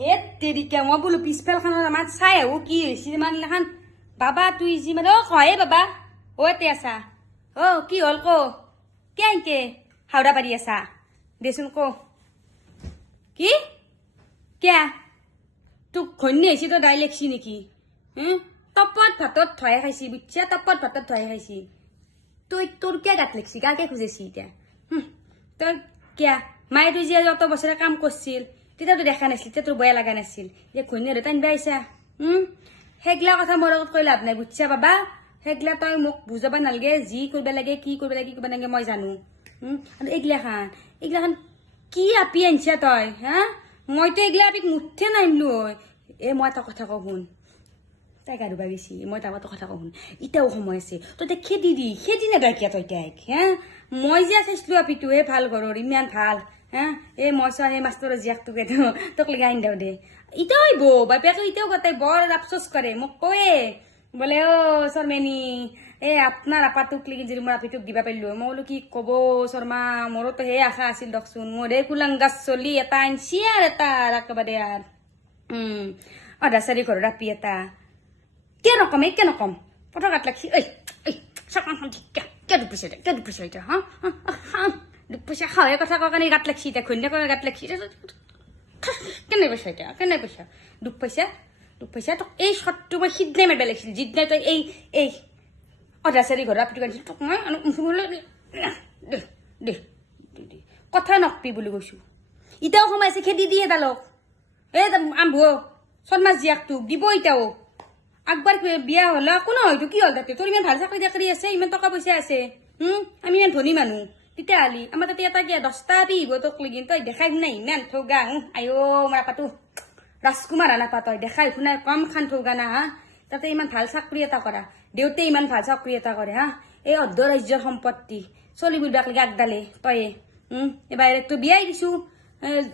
হেত তেৰিকা মই বোলো পিছফালখনত আমাৰ চাই আহো কি হৈছে ইমান এখন বাবা তুই যি মানে কয়ে বাবা তে আছা কি হ'ল ক কেনকে হাওৰা পাৰি আছা দেচোন ক কি কিয়া তোক ঘন্য আহিছি তই দাই লেখছি নেকি তপত ভাতত থয়ে খাইছি বুজিছা তপত ভাতত থয়ে খাইছি তই তোৰ কিয় গাত লেখছি কাকে খুজেছি এতিয়া তই কিয়া মায়ে তুই যে অত বছৰে কাম কৰিছিল তেতিয়াতো দেখা নাছিল তেতিয়া তোৰ বেয়া লগা নাছিল যে ঘৈণীয়েৰে টানিবা আহিছা সেইগিলা কথা মোৰ লগত কৈ লাভ নাই বুজিছা বাবা সেইগিলা তই মোক বুজাব নালাগে যি কৰিব লাগে কি কৰিব লাগে কি কৰিব লাগে মই জানো আৰু এইগিলাখান কি আপি আনছা তই মইতো এইগিলা আপিক মুঠে নানিলো মই এটা কথা কওঁ শুন তাই গা ধুবা গেছি মই তাৰ কথা কওঁ শুন এতিয়াও সময় আছে তই তাইক খেদি নেদাই কিয়া তই তাইক মই যে চাইছিলো আপিটো ভাল ঘৰৰ ইমান ভাল মই চোৱা সেই মাষ্টৰৰ জীয়াক তোকে তোক লেগে আনি দেও দে ইতিয়াও আহিব বাপেকে ইতিয়াও তাই বৰ আফচোচ কৰে মোক কয়ে বোলে শৰ্মেনী আপনাৰ আপাটোক লেগি যদি মোৰ আপিটোক দিবা পাৰিলো মই বোলো কি কব শৰ্মা মোৰোতো সেই আশা আছিল দকচোন মোৰ এই কুলাংগাছ চলি এটা আনছি আৰু এটা একেবাৰে আৰু অধা চাৰি ঘৰৰ আপি এটা কিয় নকম পথৰ গাত লাগছি কিয় দুপিছে এতিয়া দুপিছে খাওঁহে কথা কোৱাৰ কাৰণে গাত লাগছি এতিয়া ঘৈণ্য গাত লাগছি কেনে পইচা দুখ পইচা তোক এই শ্বটটো মই সিদিনাই মাৰিব লাগিছিল যিদিনাই তই এই অধা চাৰি ঘৰৰ আপিটোক আনিছিল তোক মই দে কথা নকবি বুলি কৈছো এতিয়াও সময় আছে খেদি দিয়ে দালক আম্ভ শৰ্মা জীয়াকটোক দিব এতিয়াও আকবাৰ বিয়া হলা কোনো হয়তো কি হ'ল তাতে তোৰ ইমান ভাল চাকৰি চাকৰি আছে ইমান টকা পইচা আছে আমি ইমান ধনী মানুহ তেতিয়াহ'লে আমাৰ তাতে এটা কিয় 10টা আপি আহিব তোক লেগি তই দেখাই নাই ইমান ঠগা আইঅ মাৰা পাতো ৰাজকুমাৰ নাপা তই দেখাই শুনাই কম খান ঠগা না তাতে ইমান ভাল চাকৰি এটা কৰা দেউতে ইমান ভাল চাকৰি এটা কৰে এই অৰ্ধ ৰাজ্যৰ সম্পত্তি চলি বুলিবাক লেগে আগদালে তয়ে এবাৰ তো বিয়াই দিছো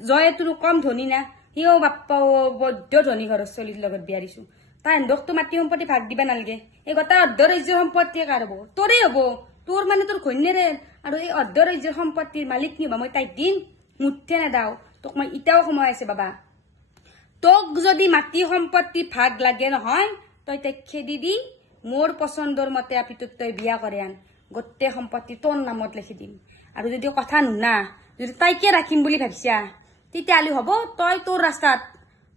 জয়ে তোৰ কম ধনী না সিও বাপ্পা বৈদ্য ধনী ঘৰৰ চলিৰ লগত বিয়া দিছো তাই হেন্দকতো মাটি সম্পত্তি ভাগ দিবা নালাগে এই গোটা অৰ্ধ ৰাজ্যৰ সম্পত্তি কাৰ হব তোৰে হব তোৰ মানে তোৰ ঘৈণীয়েৰে আৰু এই অৰ্ধ ৰাজ্যৰ সম্পত্তিৰ মালিক নিবা মই তাইক দিম মুঠে নেদাও তোক মই এতিয়াও সময় আছে বাবা তোক যদি মাটি সম্পত্তি ভাগ লাগে নহয় তই তাইক খেদি দি মোৰ পচন্দৰ মতে আপিটোক তই বিয়া কৰে আন গোটেই সম্পত্তি তোৰ নামত লিখি দিম আৰু যদি কথা নুনা যদি তাইকে ৰাখিম বুলি ভাবিছা তেতিয়াহ'লে হ'ব তই তোৰ ৰাস্তাত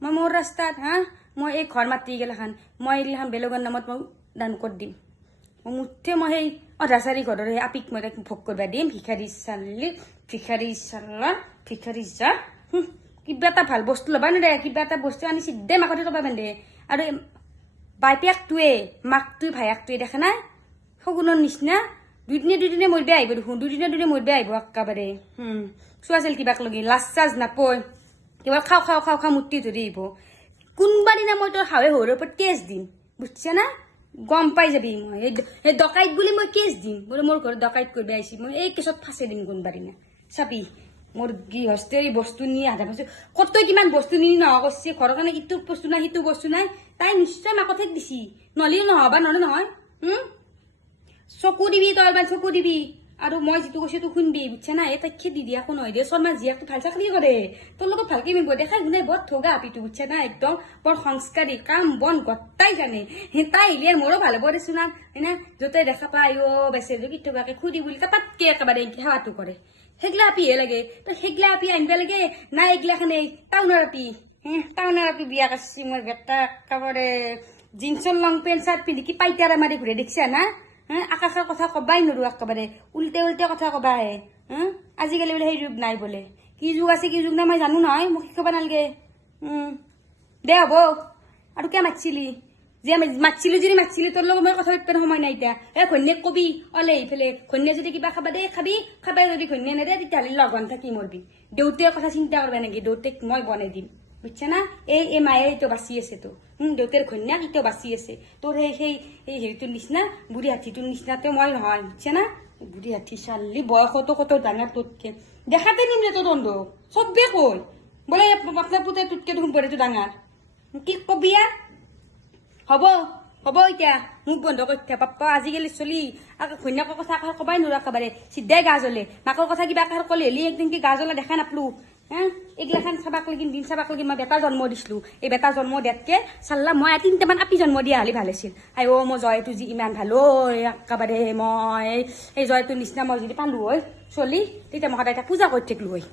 মই মোৰ ৰাস্তাত মই এই ঘৰ মাতি গেলাখান মই এইগিলাখান বেলেগৰ নামত মই দান কৰি দিম মই মুঠে মই সেই অধা চাৰি ঘৰৰ সেই আপিক মই তাইক ভোগ কৰিব দিম ভিখাৰী যা কিবা এটা ভাল বস্তু ল'বা নেদে কিবা এটা বস্তু আনি চিদ্ধে মাকতে ক'বা বান্ধে আৰু বাইপেকটোৱে মাকটোৱে ভায়াকটোৱে দেখা নাই শগুনৰ নিচিনা দুদিনে মৰিবে আহিব দেখোন দুদিনে মৰিবে আহিব একেবাৰে চোৱাছিল কিবাক লগি লাজ চাজ নাপয় কিবা খাওঁ মূৰ্তি ধৰি আহিব কোনবা দিনা মই তোৰ হাৱে সৰুৰ ওপৰত কেছ দিম বুজিছা না গম পাই যাবি মই এই ডকাইত বুলি মই কেছ দিম বোলে মোৰ ঘৰত ডকাইত কৰিব আহিছি মই এই কেছত ফাঁচি দিম কোনবা দিনা চাবি মোৰ গৃহস্থই বস্তু নি আধা পাইছো কত কিমান বস্তু নি নহা কৰিছে ঘৰৰ কাৰণে ইটো বস্তু নাই সিটো বস্তু নাই তাই নিশ্চয় মাকতে দিছি নহলেও নহবা নহয় চকু দিবি তই এবাৰ চকু দিবি আৰু মই যিটো কৈছো তো শুনবি বুজিছা না তাইক খেদি দিয়া কোনো হয় দে শৰ্মা জীয়াকটো ভাল চাকৰি কৰে তোৰ লগত ভালকে মিব দেখাই শুনাই বৰ ঠগা আপিটো বুজিছা না একদম বৰ সংস্কাৰী কাম বন গটাই জানে তাই আহিলে মোৰো ভাল হ'ব দেচোন না হয়না য'তে দেখা পাই বেচে কি ঠগাকে খুদি বুলি তাতকে একেবাৰে সেৱাটো কৰে সেইগিলা আপিহে লাগে তই সেইগিলা আপি আনিব লাগে না এইগিলাখানে টাউনৰ আপি বিয়া কাটছি মোৰ বেটা একেবাৰে জিন্সৰ লং পেণ্ট চাৰ্ট পিন্ধি কি পাইতাৰা মাৰি ঘূৰে দেখিছা না আকাশৰ কথা কবাই নোৱাৰো একেবাৰে উল্টে কথা কবা আহে আজিকালি বোলে সেই যুগ নাই বোলে কি যুগ আছে কি যুগ নাই মই জানো নহয় মোক শিকাব নালাগে দে হ'ব আৰু কিয় মাতিছিলি যে মাতিছিলি তোৰ লগত মই কথা পাতিব সময় নাই এতিয়া ঘৈণীয়েক কবি অলে এইফালে ঘৈণীয়ে যদি কিবা খাবা দে খাবা যদি ঘৈণীয়ে নেদে তেতিয়াহ'লে লগন থাকি মৰবি দেউতাৰ কথা চিন্তা কৰবা নেকি দেউতাক মই বনাই দিম বুজিছা না এই মায়ে এইটো বাচি আছে তো দেউতাৰ ঘৈণীয়াক এতিয়াও বাচি আছে তোৰ সেই হেৰিটোৰ নিচিনা বুঢ়ী হাতীটোৰ নিচিনাতে মই নহয় বুজিছা না বুঢ়ী হাতী চালি বয়সতো কত ডাঙৰ তোতকে দেখাতে নিম দে তোৰ তন্দক চবে কয় বোলে আপোনাৰ পুতে তোতকে দেখোন বৰেটো ডাঙৰ কি কবি হ'ব এতিয়া মোক বন্ধ কৰি থা পাপ্পা আজিকালি চলি ঘৈণীয়েকৰ কথা কবাই নোৱাৰো একেবাৰে চিধাই গা জ্বলে মাকৰ কথা কিবা ক'লে হলি একদিন কি গা জ্বলা দেখা নাপলো হা এইগিলাখান চাবাক লাগি দিন চাবাক লাগি মই বেটা জন্ম দিছিলোঁ এই বেটা জন্ম দিয়াতকৈ চাল্লা মই 3টামান আপি জন্ম দিয়া হ'লে ভাল আছিল আই অ' মই জয়টো যি ইমান ভাল একেবাৰে মই এই জয়টোৰ নিচিনা মই যদি পালোঁ হয় চলি তেতিয়া মই সদায় পূজা কৰি থাকিলোঁ হয়